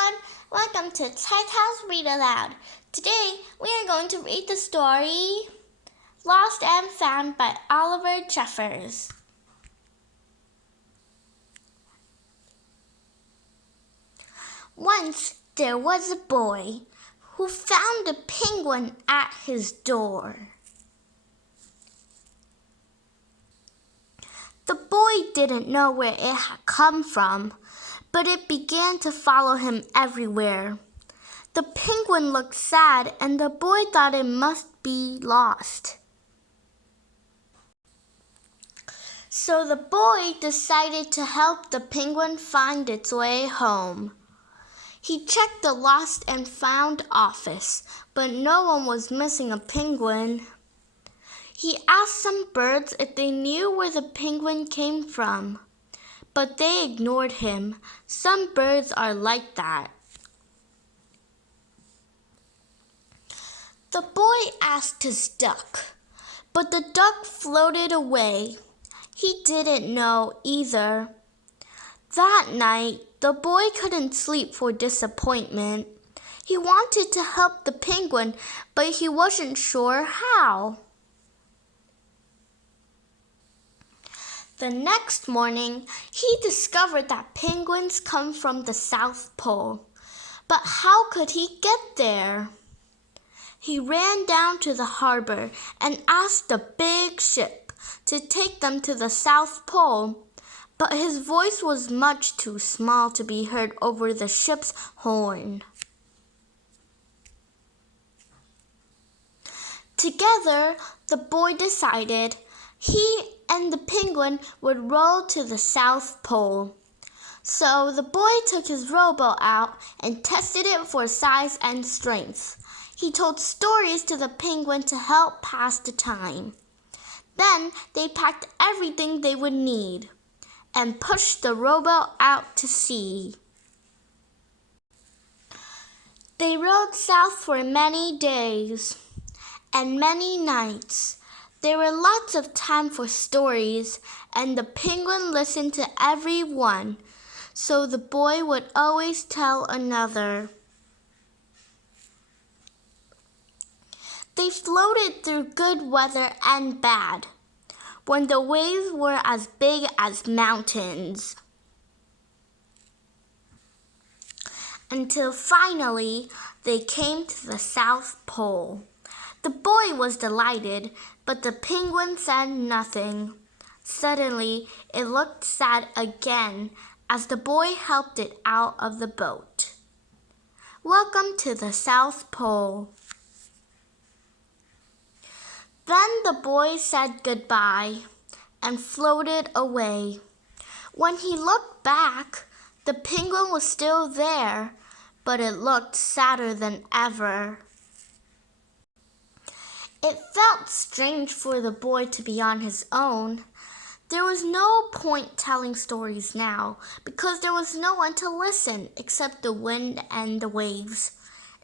everyone, welcome to Tsai-tao's Read Aloud. Today we are going to read the story Lost and Found by Oliver Jeffers. Once there was a boy who found a penguin at his door. The boy didn't know where it had come from, but it began to follow him everywhere. The penguin looked sad, and the boy thought it must be lost. So the boy decided to help the penguin find its way home. He checked the lost and found office, but no one was missing a penguin. He asked some birds if they knew where the penguin came from, but they ignored him. Some birds are like that. The boy asked his duck, but the duck floated away. He didn't know either. That night, the boy couldn't sleep for disappointment. He wanted to help the penguin, but he wasn't sure how. The next morning, he discovered that penguins come from the South Pole. But how could he get there? He ran down to the harbor and asked a big ship to take them to the South Pole. But his voice was much too small to be heard over the ship's horn. Together, the boy decided he and the penguin would row to the South Pole. So the boy took his rowboat out and tested it for size and strength. He told stories to the penguin to help pass the time. Then they packed everything they would need and pushed the rowboat out to sea. They rowed south for many days and many nights. There were lots of time for stories, and the penguin listened to every one, so the boy would always tell another. They floated through good weather and bad, when the waves were as big as mountains, until finally they came to the South Pole. The boy was delighted, but the penguin said nothing. Suddenly, it looked sad again as the boy helped it out of the boat. "Welcome to the South Pole." Then the boy said goodbye and floated away. When he looked back, the penguin was still there, but it looked sadder than ever. It felt strange for the boy to be on his own. There was no point telling stories now, because there was no one to listen except the wind and the waves.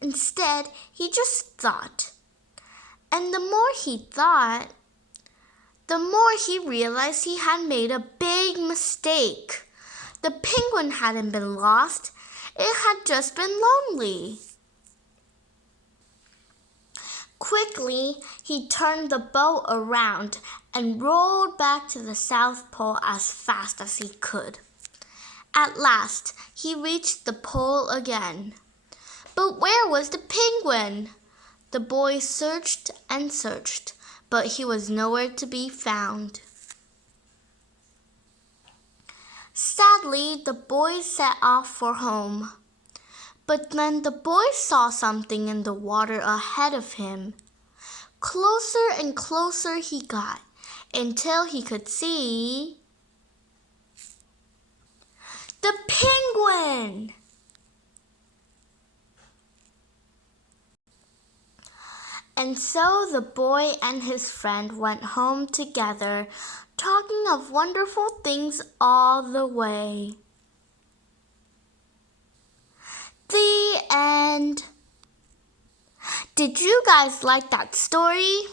Instead, he just thought. And the more he thought, the more he realized he had made a big mistake. The penguin hadn't been lost. It had just been lonely. Quickly, he turned the boat around and rolled back to the South Pole as fast as he could. At last, he reached the pole again. But where was the penguin? The boy searched and searched, but he was nowhere to be found. Sadly, the boy set off for home. But then the boy saw something in the water ahead of him. Closer and closer he got until he could see the penguin. And so the boy and his friend went home together, talking of wonderful things all the way. The end. Did you guys like that story?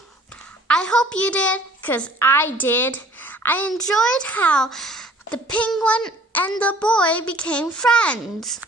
I hope you did, because I did. I enjoyed how the penguin and the boy became friends.